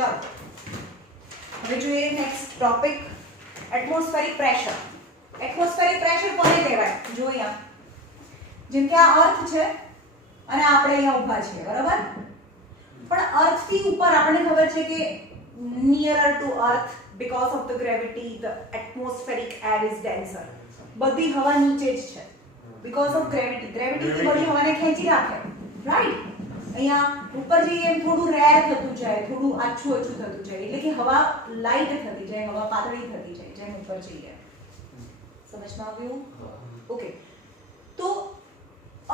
ચાલો હવે જોઈએ next topic atmospheric pressure. Atmospheric pressure કોને કહેવાય? જો અહીંયા જેમ કે આ અર્થ છે અને આપણે અહીંયા ઊભા છીએ, બરાબર? પણ અર્થ થી ઉપર આપણને ખબર છે કે nearer to earth because of the gravity the atmospheric air is denser. બધી હવા નીચે જ છે because of gravity. gravity થી બધી હવાને ખેંચી રાખે, રાઈટ? અહીંયા ઉપર જઈએ એમ થોડું રેર થતું જાય, થોડું આછું આછું થતું જાય, એટલે કે હવા લાઇટ થતી જાય, હવા પાતળી થતી જાય જેમ ઉપર જઈએ. સમજમાં આવ્યું? ઓકે. તો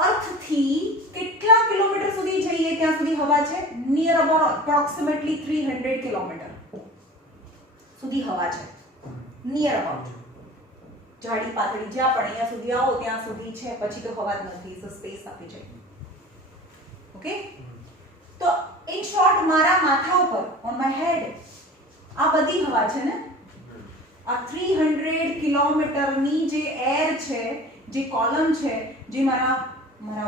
અર્થ થી કેટલા કિલોમીટર સુધી જઈએ ત્યાં સુધી હવા છે? નિયર અબાઉટ એપ્રોક્સિમેટલી 300 કિલોમીટર સુધી હવા છે. નિયર અબાઉટ જાડી પાતળી જ્યાં પણ અહીંયા સુધી આવો ત્યાં સુધી છે, પછી તો હવા જ નથી, સો સ્પેસ આપી જાય. ઓકે? તો ઇન શોર્ટ મારા માથા ઉપર ઓન માય હેડ આ બધી હવા છે ને, આ 300 કિલોમીટરની જે એર છે, જે કોલમ છે, જે મારા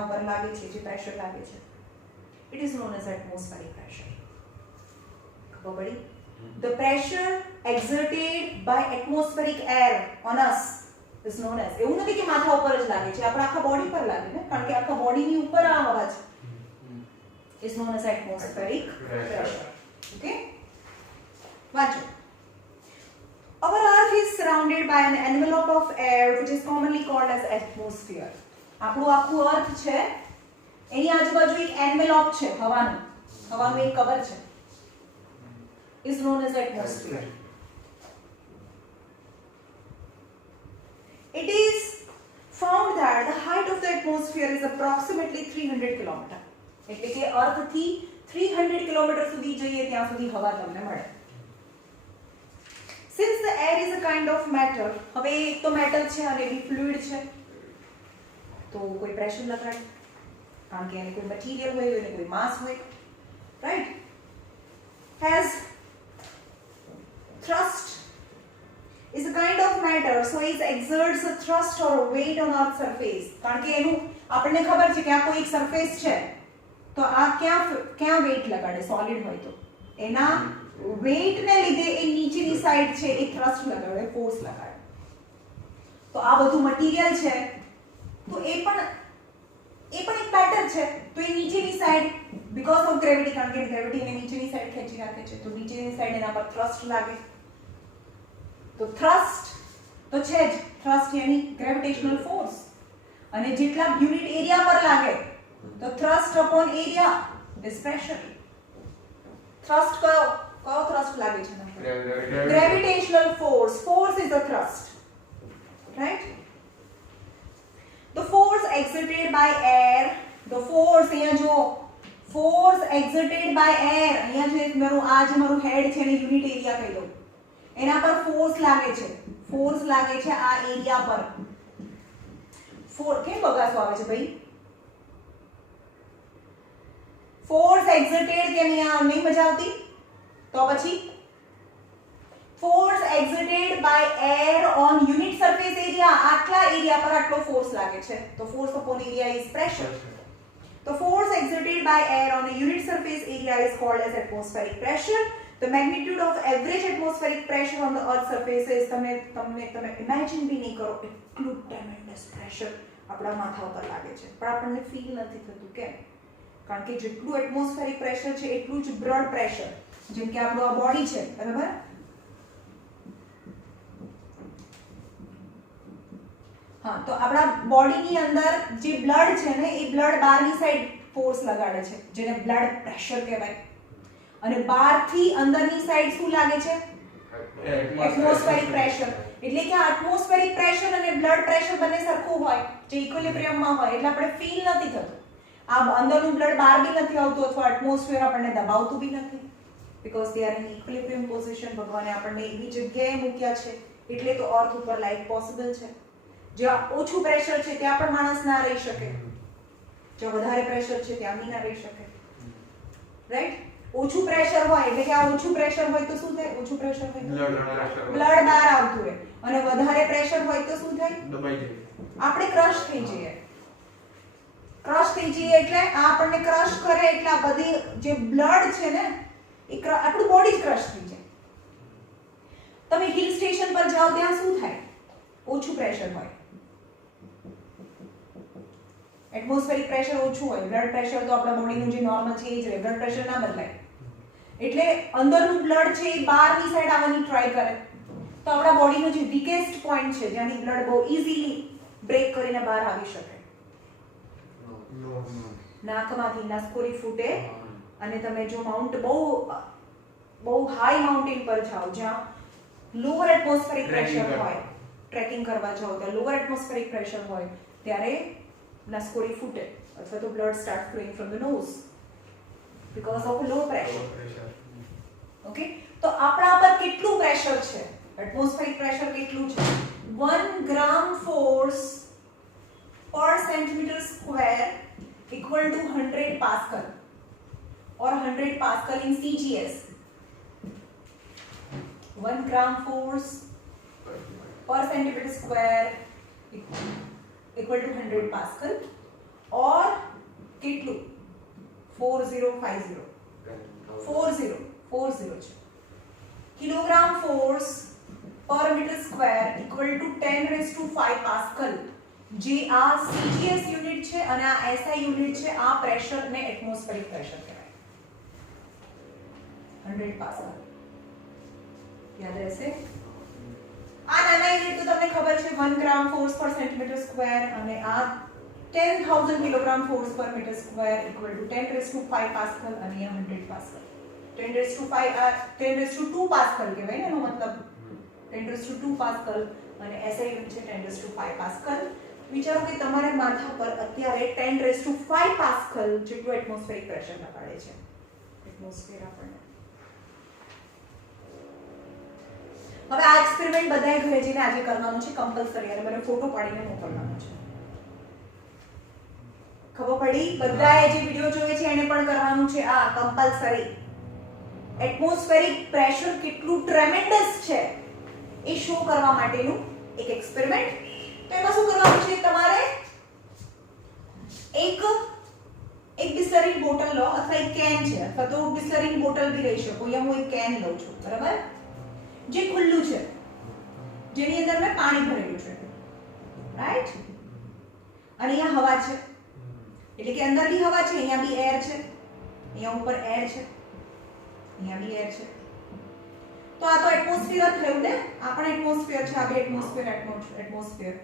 ઉપર લાગે છે, જે પ્રેશર લાગે છે, it is known as atmospheric pressure. ખબર પડી? The pressure exerted by atmospheric air on us is known as, એવું નથી કે માથા ઉપર જ લાગે છે, આપણા આખા બોડી પર લાગે ને, કારણ કે આખા બોડીની ઉપર આ હવા છે, is known as atmospheric pressure. Okay? વાંચો. Our earth is surrounded by an envelope of air which is commonly called as atmosphere. આપણું આખું અર્થ છે એની આજુબાજુ એક એન્વેલોપ છે, હવાનું એક કવર છે, is known as atmosphere. It is found that the height of the atmosphere is approximately 300 km. એટલે કે અર્થ થી 300 કિલોમીટર સુધી જઈએ ત્યાં સુધી હવા તમને મળે. Since the air is a kind of matter, હવે એક તો મેટર છે અને બી ફ્લુઇડ છે, તો કોઈ પ્રેશર લગાડે, કારણ કે એને કોઈ મટીરીયલ હોય, એને કોઈ માસ હોય, right? Has thrust is a kind of matter, so it exerts a thrust or a weight on earth's surface. કારણ કે એનું આપણને ખબર છે કે આ કોઈ એક સરફેસ છે, તો આ ક્યાં વેઇટ લગાડે? સોલિડ હોય તો એના વેઇટ ને લીધે એ નીચેની સાઈડ છે એ થ્રસ્ટ લગાડે, ફોર્સ લગાડે. તો આ બધું મટીરીયલ છે, તો એ પણ એક મેટર છે, તો એ નીચેની સાઈડ બીકોઝ ઓફ ગ્રેવિટી, કારણ કે ગ્રેવિટી એને નીચેની સાઈડ ખેંચી રાખે છે, તો નીચેની સાઈડ એના પર થ્રસ્ટ લાગે. તો થ્રસ્ટ તો છે જ, થ્રસ્ટ યાની ગ્રેવિટેશનલ ફોર્સ, અને જેટલા યુનિટ એરિયા પર લાગે તો thrust upon area is pressure. Thrust કયો થ્રસ્ટ લાગે છે? Gravitational force. Force is a thrust, right? The force exerted by air, the force, અહીંયા જો force exerted by air, અહીંયા જે મારું હેડ છે એને યુનિટ એરિયા કહી દઉં, એના પર ફોર્સ લાગે છે, ફોર્સ લાગે છે આ એરિયા પર. કેમ બગાસો આવે છે ભાઈ? ફોર્સ એક્ઝર્ટેડ કેમ અહીંયા નહીં મજા આવતી? તો પછી force exerted by air on unit surface area, આટલા એરિયા પર આટલો ફોર્સ લાગે છે, તો force upon area is pressure. The force exerted by air on a unit surface area is called as atmospheric pressure. The magnitude of average atmospheric pressure on the earth's surface is, તમે imagine બી નહીં કરો એટલું tremendous pressure આપણા માથા ઉપર લાગે છે, પણ આપણને ફીલ નથી થતું. કેમ? કારણ કે જેટલું એટમોસ્ફેરિક પ્રેશર છે એટલું જ બ્લડ પ્રેશર, જેમ કે આપણું આ બોડી છે, બરાબર? હા, તો આપણા બોડીની અંદર જે બ્લડ છે ને એ બ્લડ બહારની સાઈડ ફોર્સ લગાડે છે, જેને બ્લડ પ્રેશર કહેવાય, અને બહારથી અંદરની સાઈડ શું લાગે છે? Atmospheric pressure. એટલે કે આ એટમોસ્ફેરિક પ્રેશર અને બ્લડ પ્રેશર બંને સરખું હોય, જે ઇક્વિલિબ્રિયમમાં હોય, એટલે આપણે ફીલ નથી થતું. આ અંદરનું બ્લડ બહાર બી નથી આવતું, અથવા એટમોસ્ફિયર આપણને દબાવતું બી નથી, because they are in equilibrium position. ભગવાને આપણને એવી જગ્યાએ મૂક્યા છે, એટલે તો અર્થ ઉપર લાઈફ પોસિબલ છે. જ્યાં ઓછું પ્રેશર છે ત્યાં પણ માણસ ના રહી શકે, જ્યાં વધારે પ્રેશર છે ત્યાં બી ના રહી શકે, રાઈટ? ઓછું પ્રેશર હોય એટલે કે આ ઓછું પ્રેશર હોય તો શું થાય? ઓછું પ્રેશર હોય બ્લડ બહાર આવતું હોય, અને વધારે પ્રેશર હોય તો શું થાય? દબાઈ જાય, આપણે ક્રશ થઈ જઈએ. ક્રશ થઈ જઈએ એટલે આ આપણને ક્રશ કરે, એટલે આ બધી જે બ્લડ છે ને આપણું બોડી જ ક્રશ થઈ જાય. તમે હિલ સ્ટેશન પર જાઓ ત્યાં શું થાય? ઓછું પ્રેશર હોય, એટમોસ્ફેરિક પ્રેશર ઓછું હોય. બ્લડ પ્રેશર તો આપણા બોડીનું જે નોર્મલ છે એ જ રહે, બ્લડ પ્રેશર ના બદલાય. એટલે અંદરનું બ્લડ છે એ બહારની સાઈડ આવવાની ટ્રાય કરે, તો આપણા બોડીનો જે વીકેસ્ટ પોઈન્ટ છે જ્યાંથી બ્લડ બહુ ઇઝીલી બ્રેક કરીને બહાર આવી શકે, નાકમાંથી નસકોરી ફૂટે. અને તમે જો બહુ હાઈ માઉન્ટેન પર જાઓ જ્યાં લોઅર એટમોસ્ફેરિક પ્રેશર હોય, ટ્રેકિંગ કરવા જાઓ ત્યાં લોઅર એટમોસ્ફેરિક પ્રેશર હોય, ત્યારે નસકોરી ફૂટે અથવા તો blood start flowing from the nose because of low pressure. Okay, તો આપણા પર કેટલું પ્રેશર છે? એટમોસ્ફેરિક પ્રેશર કેટલું છે? 1 ગ્રામ ફોર્સ પર centimetre square equal to 100 pascal or 100 pascal in CGS. 1 gram force per centimeter square equal to 100 pascal or કેટલું? 4050 છે. કિલોગ્રામ ફોર્સ પર metre square equal to 10⁵ pascal. જે આ CGS યુનિટ છે અને આ SI યુનિટ છે, આ પ્રેશરને એટમોસ્ફેરિક પ્રેશર કહેવાય. 100 પાસ્કલ યાદ રહેશે. આ નાના યુનિટ તો તમને ખબર છે, 1 ગ્રામ ફોર્સ પર સેન્ટીમીટર સ્ક્વેર, અને આ 10,000 કિલોગ્રામ ફોર્સ પર metre square equal to 10⁵ pascal, અને આ 100 પાસ્કલ. 10⁵2 પાસ્કલ કહેવાય ને, એનો મતલબ 10⁵2 પાસ્કલ, અને SI યુનિટ છે 10⁵ પાસ્કલ. વિચારો કે તમારા માથા પર અત્યારે 10⁵ પાસ્કલ જેટલું એટમોસ્ફેરિક પ્રેશર લગાડે છે. એટમોસ્ફિયર આપણને. હવે આ એક્સપેરિમેન્ટ બધાએ ઘરે જઈને આજે કરવાનું છે કમ્પલસરી, અને મને ફોટો પાડીને મોકલવાનો છે. ખબર પડી? બધાએ જે વિડિયો જોયો છે એને પણ કરવાનું છે આ કમ્પલસરી. એટમોસ્ફેરિક પ્રેશર કેટલું ટ્રેમેન્ડસ છે એ શો કરવા માટેનું એક એક્સપેરિમેન્ટ. તો એમાં શું કરવાનું છે? તમારે એક બિસ્લરીન બોટલ લો, અથવા એક કેન છે, અથવા તો બિસ્લરીન બોટલ બી લઈ શકો. અહીંયા હું એક કેન લઉં છું, બરાબર, જે ખુલ્લું છે, જેની અંદર મેં પાણી ભરેલું છે, રાઈટ? અને અહીંયા હવા છે, એટલે કે અંદર બી હવા છે, અહીંયા બી એર છે, અહીંયા ઉપર એર છે, અહીંયા બી એર છે. તો આ તો એટમોસ્ફિયર થયું ને, આ પણ એટમોસ્ફિયર છે, આ બે એટમોસ્ફિયર.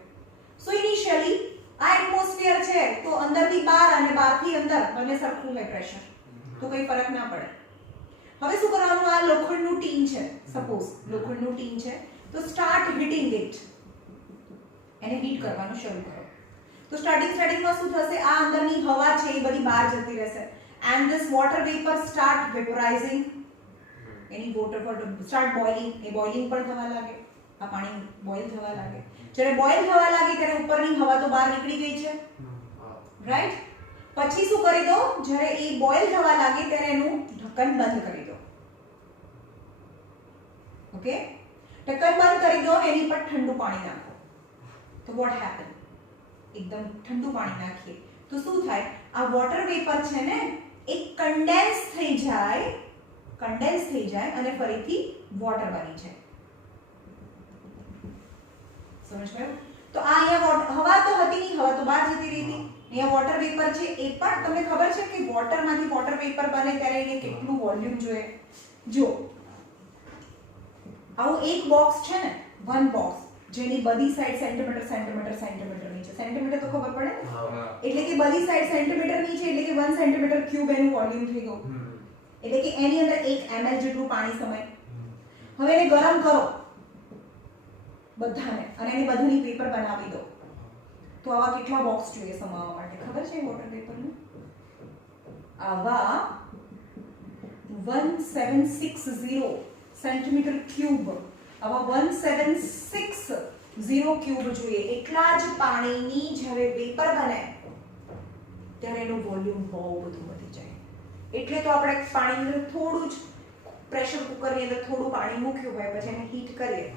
સો ઇનિશિયલી આ એટમોસ્ફિયર છે, તો અંદરથી બહાર અને બહારથી અંદર બંને સરખું હોય પ્રેશર, તો કોઈ ફરક ના પડે. હવે શું કરવાનું? આ લોખંડનું ટીન છે, સપોઝ લોખંડનું ટીન છે, તો સ્ટાર્ટ હીટિંગ ઇટ. એને હીટ કરવાનું શરૂ કરો. તો સ્ટાર્ટિંગમાં શું થશે? આ અંદરની હવા છે એ બધી બહાર જતી રહેશે, and this water vapour start vaporising. એની વોટર સ્ટાર્ટ બોઇલિંગ. એ બોઇલિંગ પણ થવા લાગે, આ પાણી બોઇલ થવા લાગે. જ્યારે બોઇલ થવા લાગે ત્યારે ઉપરની હવા તો બહાર નીકળી ગઈ છે, રાઈટ? પછી શું કરી દો? જ્યારે એ બોઇલ થવા લાગે ત્યારે એનું ઢક્કન બંધ કરી દો. ઓકે, ઢક્કન બંધ કરી દો, એની પર ઠંડુ પાણી નાખો. તો વોટ હેપન? એકદમ ઠંડુ પાણી નાખીએ તો શું થાય? આ વોટર વેપર છે ને એ કન્ડેન્સ થઈ જાય અને ફરીથી વોટર બની જાય. સમજ ગયો? તો આ અહીંયા હવા તો હતી નહીં, હવા તો બહાર જતી રહી હતી. અહીંયા વોટર વેપર છે, એ પણ તમને ખબર છે કે વોટરમાંથી વોટર વેપર બને ત્યારે એને કેટલું વોલ્યુમ જોઈએ. જો આવું એક બોક્સ છે ને, વન બોક્સ, જેની બધી સાઈડ સેન્ટીમીટર ની છે. સેન્ટીમીટર તો ખબર પડે ને, એટલે કે બધી સાઈડ સેન્ટીમીટર ની છે, એટલે કે 1 સેન્ટીમીટર ક્યુબ એનું વોલ્યુમ થઈ ગયું. એટલે કે એની અંદર 1 ml જેટલું પાણી સમાય. હવે એને ગરમ કરો બધાને, અને એની બધાની પેપર બનાવી દો. તો આવા કેટલા બોક્સ જોઈએ સમાવવા માટે? ખબર છે વોટર પેપરને? આવા 1760 સેન્ટીમીટર ક્યુબ, આવા 1760 ક્યુબ જોઈએ. એટલા જ પાણીની જ્યારે વેપર બને ત્યારે એનું વોલ્યુમ બહુ બધું વધી જાય. એટલે તો આપણે પાણીની અંદર થોડું જ પ્રેશર કુકરની અંદર થોડું પાણી મૂક્યું હોય, પછી એને હીટ કરીએ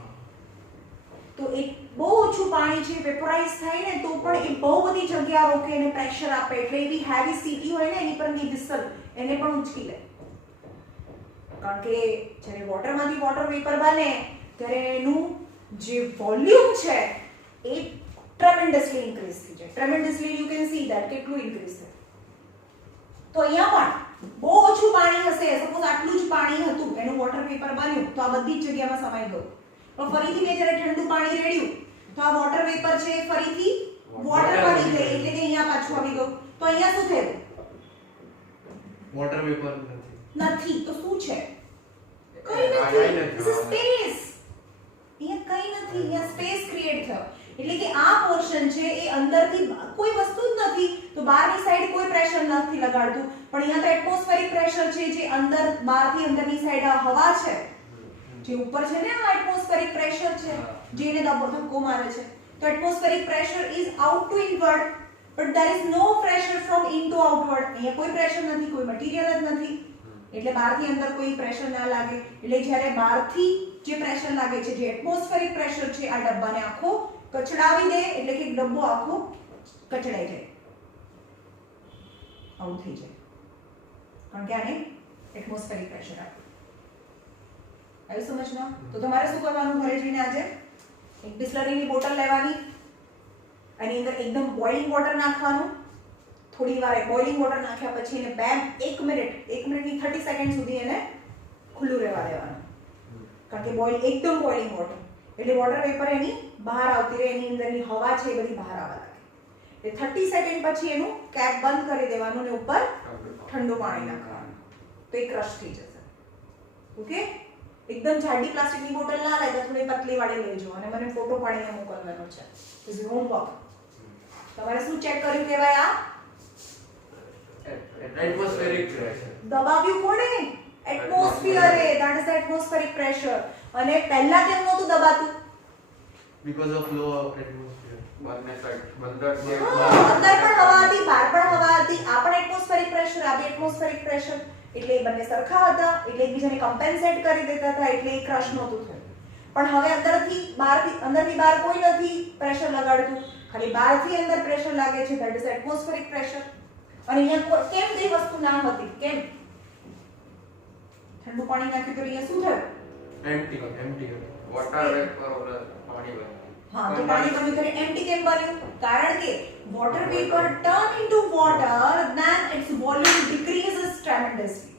તો એ બહુ ઓછું પાણી છે વેપોરાઇઝ થાય ને, તો પણ એ બહુ બધી જગ્યા રોકે અને પ્રેશર આપે. એટલે એવી હેવી સીટી હોય ને એની પરની વિસલ એને પણ ઉચકી લે. કારણ કે જ્યારે વોટરમાંથી વોટર વેપર બને ત્યારે એનું જે વોલ્યુમ છે એ ટ્રેમેન્ડસલી ઇન્ક્રીઝ થઈ જાય. ટ્રેમેન્ડસલી યુ કેન સી ધેટ કેટલું ઇન્ક્રીઝ થાય. તો અહીંયા પણ બહુ ઓછું પાણી હશે, સપોઝ આટલું જ પાણી હતું, એનું વોટર વેપર બન્યું તો આ બધી જ જગ્યામાં સમાઈ ગયું. તો ફરીથી મેં જ્યારે ઠંડુ પાણી રેડ્યું તો આ વોટર વેપર છે એ ફરીથી વોટર બની ગઈ, એટલે કે અહીંયા પાછું આવી ગયું. તો અહીંયા શું થયું? વોટર વેપર નથી. તો શું છે? કઈ નથી. સ્પેસ. અહીંયા કઈ નથી, અહીંયા સ્પેસ ક્રિએટ થયો. એટલે કે આ પોર્શન છે એ અંદરથી કોઈ વસ્તુ જ નથી, તો બહારની સાઈડ કોઈ પ્રેશર નથી લગાડતું, પણ અહીંયા તો એટમોસ્ફેરિક પ્રેશર છે જે અંદર બહારથી અંદરની સાઈડ હવા છે જે ઉપર છે ને, આ એટમોસ્ફેરિક પ્રેશર છે જેને ધક્કો મારે છે. તો atmospheric pressure is out to inward, but there is no pressure from in to outward. અહીંયા કોઈ પ્રેશર નથી, કોઈ મટીરીયલ જ નથી, એટલે બહારથી અંદર કોઈ પ્રેશર ના લાગે. એટલે જ્યારે બહારથી જે પ્રેશર લાગે છે, જે એટમોસ્ફેરિક પ્રેશર છે, આ ડબ્બાને આખો કચડાવી દે, એટલે કે ડબ્બો આખો કચડાઈ જાય, આઉટ થઈ જાય, કારણ કે આને એટમોસ્ફેરિક પ્રેશર આપે. આવી સમજમાં? તો તમારે શું કરવાનું? ઘરે જઈને આજે એક બિસ્લરીની બોટલ લેવાની, એની અંદર એકદમ બોઇલિંગ વોટર નાખવાનું, થોડી વાર બોઇલિંગ વોટર નાખ્યા પછી એને 1 મિનિટની 30 સેકન્ડ સુધી એને ખુલ્લું રહેવા દેવાનું, કારણ કે એકદમ બોઇલિંગ વોટર એટલે વોટર વેપર એની બહાર આવતી રહે, એની અંદરની હવા છે એ બધી બહાર આવવા લાગે. એટલે 30 સેકન્ડ પછી એનું કેપ બંધ કરી દેવાનું ને ઉપર ઠંડુ પાણી નાખવાનું, તો એ ક્રશ થઈ જશે. ઓકે? એકદમ જાડી પ્લાસ્ટિકની બોટલ ના લાગે, થોડી પતલી વાળી લેજો અને મને ફોટો પાડીને મોકલવાનો છે. Is homework. તમારે શું ચેક કર્યું કહેવાય? આ એટમોસ્ફેરિક પ્રેશર દબાવ્યું કોણે? Atmosphere. That is atmospheric pressure. અને પહેલા કેમ નહોતું દબાતું? Because of low atmosphere. બંને સાઈડ અંદર જે અંદર પણ હવા હતી, બહાર પણ હવા હતી. આ પણ એટમોસ્ફેરિક પ્રેશર, આ બી એટમોસ્ફેરિક પ્રેશર, એટલે એ બંને સરખા હતા, એટલે એકબીજાને કમ્પેન્સેટ કરી દેતા હતા, એટલે એ ક્રશ નહોતું થયું. પણ હવે અંદરથી બહાર કોઈ નથી પ્રેશર લગાડતું, ખાલી બહારથી અંદર પ્રેશર લાગે છે, ધેટ ઇઝ એટમોસ્ફેરિક પ્રેશર. અને અહીંયા કેમ તે વસ્તુ ના હતી? કેમ? ઠંડુ પાણી નાખ્યું તો અહીંયા શું થયું? એમ્પ્ટી વોટર વેપર ઓર પાણી બને. હા, તો પાણી બન્યું ત્યારે એમ્પ્ટી કેમ બન્યું? કારણ કે water vapour turn into water, then its volume decreases tremendously.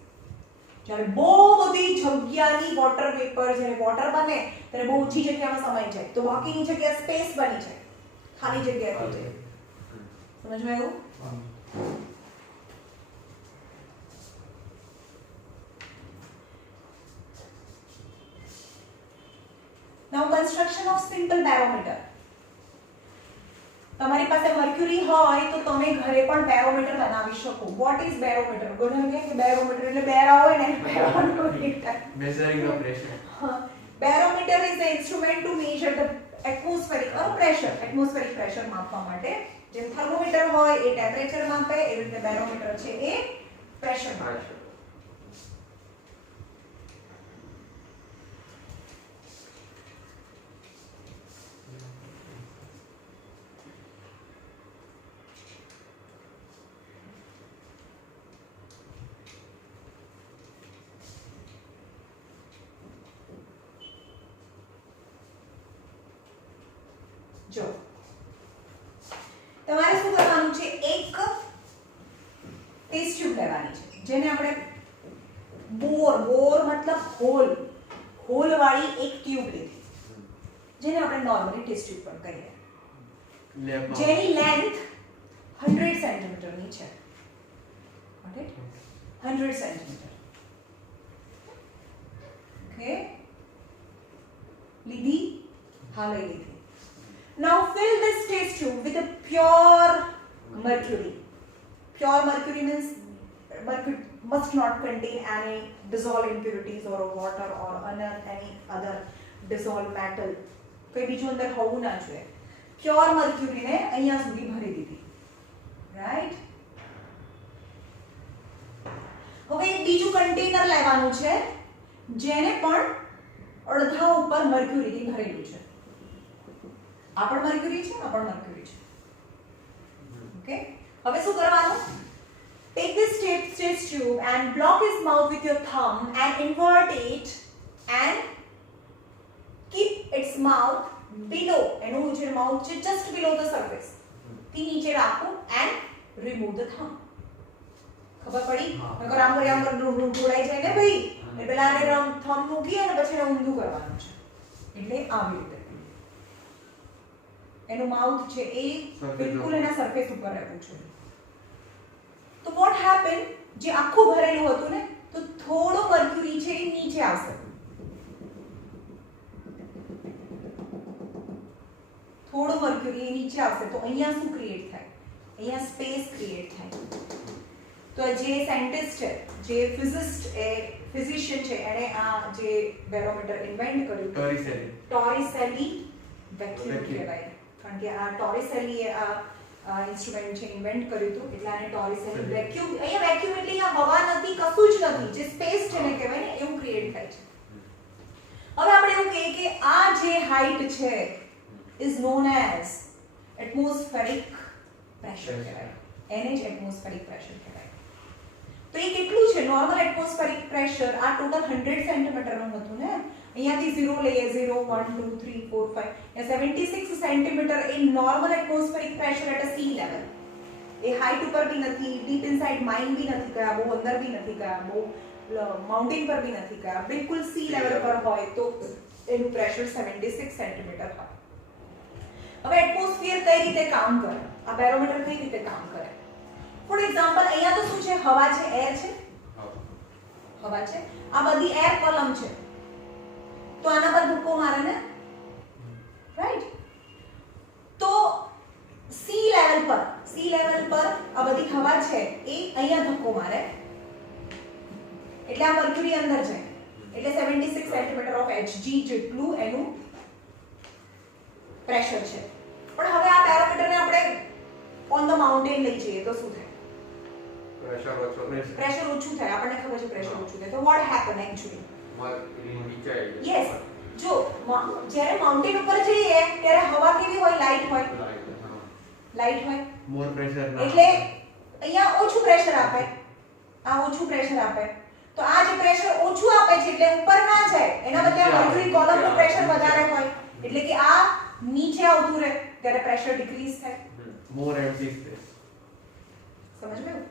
જ્યારે બહુ બધી જગ્યાની વોટર વેપર, જ્યારે વોટર બને ત્યારે બહુ ઓછી જગ્યામાં સમાઈ જાય, તો બાકીની જગ્યા સ્પેસ બની જાય, ખાલી જગ્યા થઈ જાય. સમજમાં આવ્યું? Now construction of simple barometer. તમારી પાસે મર્ક્યુરી હોય તો તમે ઘરે પણ બેરોમીટર બનાવી શકો. What is barometer? ગોધન કે બેરોમીટર એટલે બેરા હોય ને, barometer. measuring the pressure. Barometer is the instrument to measure the atmospheric pressure. Atmospheric pressure માપવા માટે જેમ થર્મોમીટર હોય એ ટેમ્પરેચર માપે, એવી રીતે બેરોમીટર છે એ પ્રેશર માપે. જો તમારે શું કરવાનું છે? એક ટેસ્ટ ટ્યુબ લેવાની છે, જેને આપણે બોર મતલબ હોલ વાળી એક ટ્યુબ લીધી, જેને આપણે નોર્મલી ટેસ્ટ ટ્યુબ પણ કહીએ, જેની લેન્થ 100 સેન્ટીમીટરની છે. Okay, 100 centimetre. ઓકે, લીધી? હા, લઈ લીધી. Now fill this test tube with a pure mercury. Pure mercury means mercury must not contain any dissolved impurities or water or any other dissolved metal. કોઈ બીજું અંદર હોવું ના જોઈએ. Pure mercury ને અહીંયા સુધી ભરી દીધી. Right? હવે એક બીજું કન્ટેનર લેવાનું છે, જેને પણ અડધા ઉપર મર્ક્યુરીથી ભરેલું છે. આ પણ મર્ક્યુરી છે, આ પણ મર્ક્યુરી છે. ઓકે, હવે શું કરવાનું? take this test tube and block his mouth with your thumb and invert it and keep its mouth below, એનું જે mouth છે just below the surface થી નીચે રાખો and remove the thumb. ખબર પડી? નકર આમ ઢોળાઈ જાય ને ભાઈ, એટલે પેલા આને thumb મૂકી અને પછી એને ઊંધું કરવાનું છે, એટલે આવી રીતે એનું માઉથ છે એ બિલકુલ એના સરફેસ ઉપર રહેવું છે. તો what happened, જે આખું ભરેલું હતું ને, તો થોડો મર્ક્યુરી છે એ નીચે આવશે, થોડો મર્ક્યુરી એ નીચે આવશે, તો અહીંયા શું ક્રિએટ થાય? અહીંયા સ્પેસ ક્રિએટ થાય. તો જે સાયન્ટિસ્ટ છે, જે ફિઝિશિયન છે, એણે આ જે બેરોમીટર ઇન્વેન્ટ કર્યું, ટોરિસેલી વેક્યુમ કહેવાય, કારણ કે આ ટોરિસેલી આ ઇન્સ્ટ્રુમેન્ટ છે ઇન્વેન્ટ કર્યું હતું, એટલે આને ટોરિસેલી વેક્યુમ. અહીંયા વેક્યુમ એટલે અહીંયા હવા નથી, કશું જ નથી, જે સ્પેસ છે ને કહેવાય ને, એવું ક્રિએટ થાય છે. હવે આપણે એવું કહીએ કે આ જે હાઈટ છે is known as atmospheric pressure કહેવાય, એને જ atmospheric pressure કહેવાય. તો એ કેટલું છે? નોર્મલ એટમોસ્ફેરિક પ્રેશર આ ટોટલ 100 સેન્ટીમીટર નું હતું ને, અહીંયાથી 0 લઈએ, 0 1 2 3 4 5, એ 76 સેન્ટીમીટર એ normal atmospheric pressure at a sea level. એ હાઈટ ઉપર બી નથી, ડીપ ઇનસાઇડ માઇન બી નથી ગયા, બહુ અંદર બી નથી ગયા, બહુ માઉન્ટેન પર બી નથી ગયા, બિલકુલ સી લેવલ પર હોય તો એનું પ્રેશર 76 સેન્ટીમીટર હોય. હવે એટમોસ્ફિયર કઈ રીતે કામ કરે, આ બેરોમીટર કઈ રીતે કામ કરે? ફોર એક્ઝામ્પલ, અહીંયા તો શું છે? હવા છે, એર છે, હવા છે, આ બધી એર કોલમ છે, તો આના પર ધક્કો મારે ને, રાઈટ? તો સી લેવલ પર આ બધી હવા છે એ અહીંયા ધક્કો મારે, એટલે આ મર્ક્યુરી અંદર જાય, એટલે 76 સેન્ટીમીટર ઓફ Hg જેટલું એનું પ્રેશર છે. પણ હવે આ બેરોમીટરને આપણે ઓન ધ માઉન્ટેન લઈ જઈએ તો શું થાય? પ્રેશર ઓછું થાય, આપણને ખબર છે પ્રેશર ઓછું થાય. તો what happen actually? યસ, જો જ્યારે માઉન્ટેન ઉપર જઈએ ત્યારે હવા કેવી હોય? લાઇટ હોય, લાઇટ હોય, મોર પ્રેશર ના, એટલે અહીંયા ઓછું પ્રેશર આપે, આ ઓછું પ્રેશર આપે, તો આ જે પ્રેશર ઓછું આપે છે એટલે ઉપર ના જાય, એના બદલે મર્ક્યુરી કોલમનું પ્રેશર વધારે હોય, એટલે કે આ નીચે આવતું રહે, ત્યારે પ્રેશર ડિક્રીઝ થાય. મોર એમ્પ્ટી સ્પેસ. સમજ ગયું?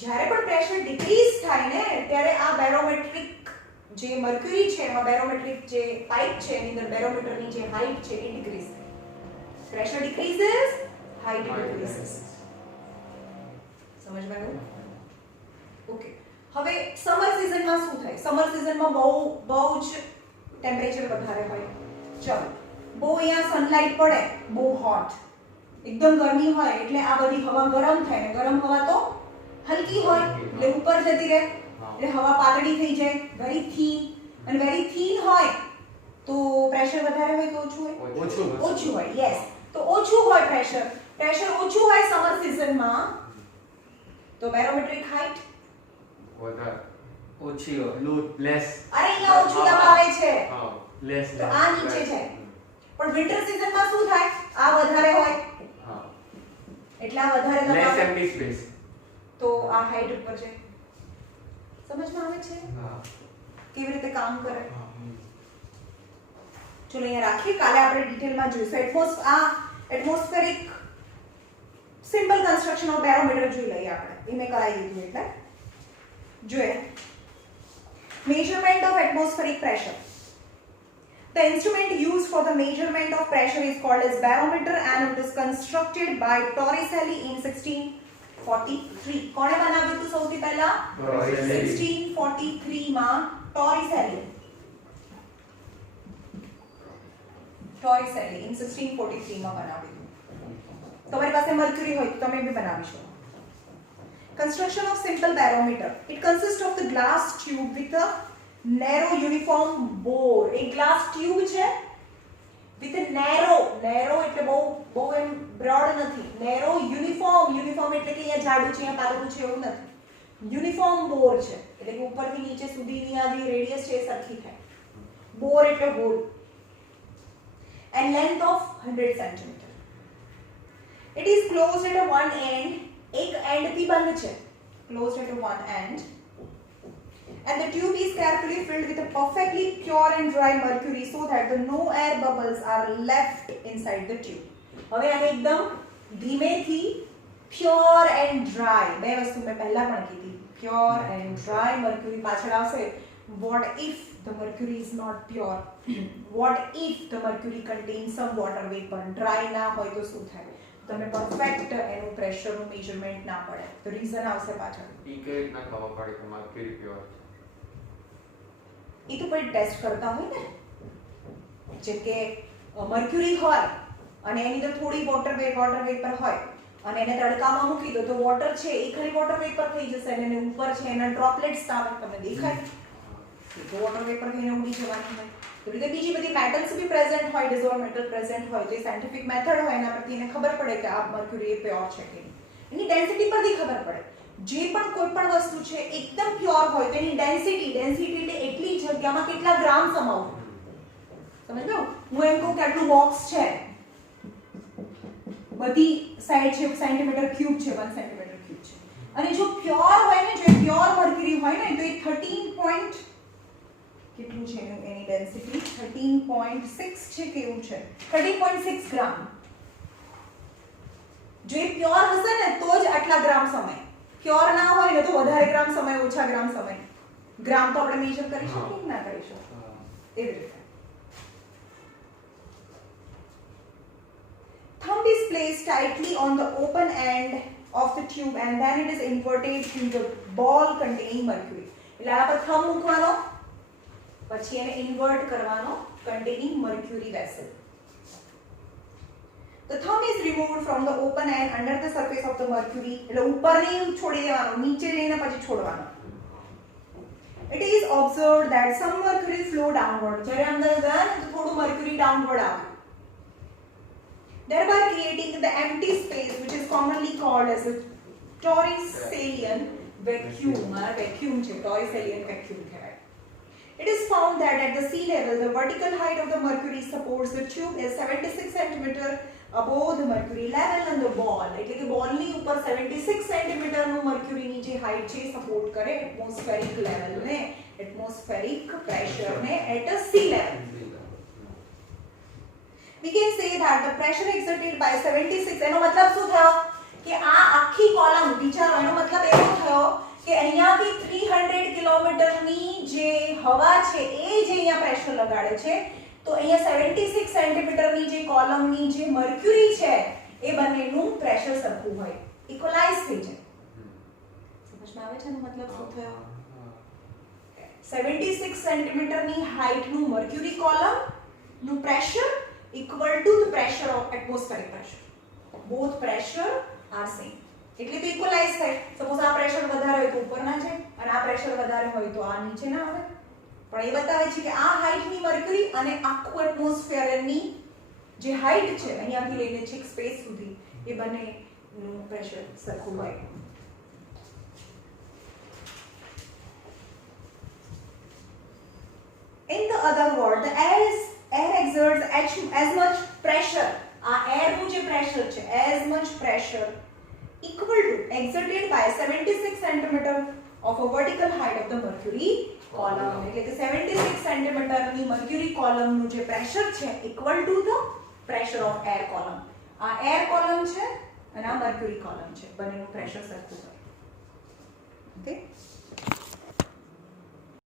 જ્યારે પણ પ્રેશર ડિક્રીઝ થાય ને, ત્યારે આ બેરોમેટ્રિક જે મર્ક્યુરી છે એમાં બેરોમેટ્રિક જે પાઇપ છે એની અંદર બેરોમીટરની જે હાઈટ છે એ ડિક્રીઝ થાય. Pressure decreases, height decreases. સમજ ગયું? ઓકે. હવે સમર સિઝનમાં શું થાય? સમર સિઝનમાં બહુ જ ટેમ્પરેચર વધારે હોય. ચલો, બહુ અહીંયા સનલાઇટ પડે, બહુ હોટ, એકદમ ગરમી હોય, એટલે આ બધી હવા ગરમ થાય, ગરમ હવા તો હલકી હોય એટલે ઉપર જતી રહે, એટલે હવા પાતળી થઈ જાય, વેરી થીન. અને વેરી થીન હોય તો પ્રેશર વધારે હોય કે ઓછું હોય? ઓછું હોય. યસ, તો ઓછું હોય પ્રેશર ઓછું હોય સમર સિઝનમાં, તો બેરોમેટ્રિક હાઈટ ઓછી હોય, લેસ. અરે અહીંયા ઓછું દબાવે છે, લેસ. તો આ નીચે જાય. પણ વિન્ટર સિઝનમાં શું થાય? આ વધારે હોય, એટલે આ વધારે લેસ દબાવે, એમ્પ્ટી સ્પેસ. તો આ હાઈટ ઉપર છે. સમજમાં આવે છે કેવી રીતે કામ કરે? ચલો અહીંયા રાખીએ, કાલે આપણે ડિટેલમાં જોઈશું. Atmospheric simple construction of barometer જોઈ લઈએ આપણે, એ મેં કરાવી દીધું. એટલે જોઈએ measurement of atmospheric pressure. The instrument used for the measurement of pressure is called as barometer and it was constructed by Torricelli in 1643. કોણે બનાવ્યું હતું સૌથી પહેલા? Torricelli. 1643 માં Torricelli in 1643 માં બનાવ્યું. તમારી પાસે મર્ક્યુરી હોય તો તમે બી બનાવી શકો. Construction of simple barometer. It consists of the glass tube with a narrow uniform bore. એક glass tube છે with a narrow એટલે બહુ એમ broad નથી, narrow uniform એટલે કે અહીંયા જાડું છે અહીંયા પાતળું છે એવું નથી. Uniform bore છે એટલે કે ઉપરથી નીચે સુધીની આ જે રેડિયસ છે એ સરખી થાય. bore એટલે hall. And length of 100 centimeter. It is closed at one end, એક એન્ડ થી બંધ છે, closed at one end, and the tube is carefully filled with a perfectly pure and dry mercury so that the no air bubbles are left inside the tube. હવે આને એકદમ ધીમેથી pure and dry, બે વસ્તુ મેં પહેલા પણ કીધી, pure and dry mercury પાછળ આવશે. What if the mercury is not pure? What if the mercury contains some water vapor? Dry ના હોય તો શું થાય? તમે પરફેક્ટ એનું પ્રેશરનું મેઝરમેન્ટ ના પડે તો રીઝન આવશે પાછળ. ઈ કેવી રીતના ખબર પડે કે મર્ક્યુરી પ્યોર છે? એ તો કોઈ ટેસ્ટ કરતા હોય ને, જેમ કે મર્ક્યુરી હોય અને એની અંદર થોડી વોટર વેપર હોય અને એને તડકામાં મૂકી દો તો વોટર છે એ ખાલી વોટર વેપર થઈ જશે અને એની ઉપર છે એના ડ્રોપલેટ્સ તમને દેખાય તો વોટર વેપર થઈને ઉડી જવાનું હોય. તો રીતે બીજી બધી મેટલ્સ બી પ્રેઝન્ટ હોય, ડિઝોલ્વ મેટલ પ્રેઝન્ટ હોય, તો એ સાયન્ટિફિક મેથડ હોય એના પરથી એને ખબર પડે કે આ મર્ક્યુરી એ પ્યોર છે કે નહીં. એની ડેન્સિટી પરથી ખબર પડે. જે પણ કોઈ પણ વસ્તુ છે એકદમ પ્યોર હોય તો એની ડેન્સિટી એટલે એટલી જગ્યામાં કેટલા ગ્રામ સમાવું. સમજો, હું એમ કહું કે આટલું બોક્સ છે, બધી સાઈડ છે સેન્ટીમીટર ક્યુબ છે, 1 સેન્ટીમીટર ક્યુબ છે, અને જો પ્યોર હોય ને, જો પ્યોર મર્ક્યુરી હોય ને તો એ 13 પોઈન્ટ કેટલું છે એની ડેન્સિટી 13.6 છે કે એવું છે 13.6 ગ્રામ. જો એ પ્યોર હશે ને તો જ આટલા ગ્રામ સમય, પ્યોર ના હોય ને તો વધારે ગ્રામ સમય, ઓછા ગ્રામ સમય. ગ્રામ તો આપણે મેજર કરી શકીએ કે ના કરી શકીએ? એવી રીતે thumb is placed tightly on the open end of the tube and then it is inverted in the ball containing mercury. એટલે આ પર thumb મૂકવાનો, પછી એને ઇન્વર્ટ કરવાનો, containing mercury vessel. The thumb is removed from the open end under the surface of the mercury. એટલે ઉપર નહીં છોડી દેવાનો, નીચે જઈને પછી છોડવાનો. It is observed that some mercury flow downward. જ્યારે અંદર ગયા ને તો થોડું mercury downward આવે, thereby creating the empty space which is commonly called as a Torricellian vacuum. Vacuum છે, Torricellian vacuum કહેવાય. It is found that at the sea level the vertical height of the mercury supports the tube is 76 cm above the mercury level and the ball. એટલે કે બોલ ની ઉપર 76 cm નું mercury ની જે હાઈટ છે સપોર્ટ કરે એટમોસ્ફેરિક લેવલ ને, એટમોસ્ફેરિક પ્રેશર ને at a sea level. We can say that the pressure exerted by 76, એનો મતલબ શું થયો કે આ આખી કોલમ વિચારો, એનો મતલબ એવો થયો કે અહીંયાથી 300 કિલોમીટરની જે હવા છે એ જે અહીંયા પ્રેશર લગાડે છે તો અહીંયા 76 સેન્ટીમીટરની જે કોલમની જે મર્ક્યુરી છે એ બંનેનું પ્રેશર સરખું હોય, ઇક્વલાઇઝ થઈ જાય. સમજમાં આવે છે એનો મતલબ શું થયો? 76 સેન્ટીમીટરની હાઈટનું મર્ક્યુરી કોલમનું pressure equal to the pressure of atmospheric pressure. Both pressure are same. એટલે તો ઇક્વલાઇઝ થાય. સપોઝ આ પ્રેશર વધારે હોય તો ઉપર ના જાય અને આ પ્રેશર વધારે હોય તો આ નીચે ના આવે. પણ એ બતાવે છે કે આ હાઈટની મર્ક્યુરી અને આખું એટમોસ્ફિયરની જે હાઈટ છે અહીંયાથી લઈને છેક સ્પેસ સુધી એ બંનેનું પ્રેશર સરખું હોય. In the other word, the air exerts as much pressure, air નું જે pressure છે as much pressure equal to exerted by 76 cm of a vertical height of the mercury column. એટલે કે 76 cm ની mercury column નું જે pressure છે equal to the pressure of air column. આ air column છે અને આ mercury column છે, બંનેનું pressure સરખું હોય. Okay.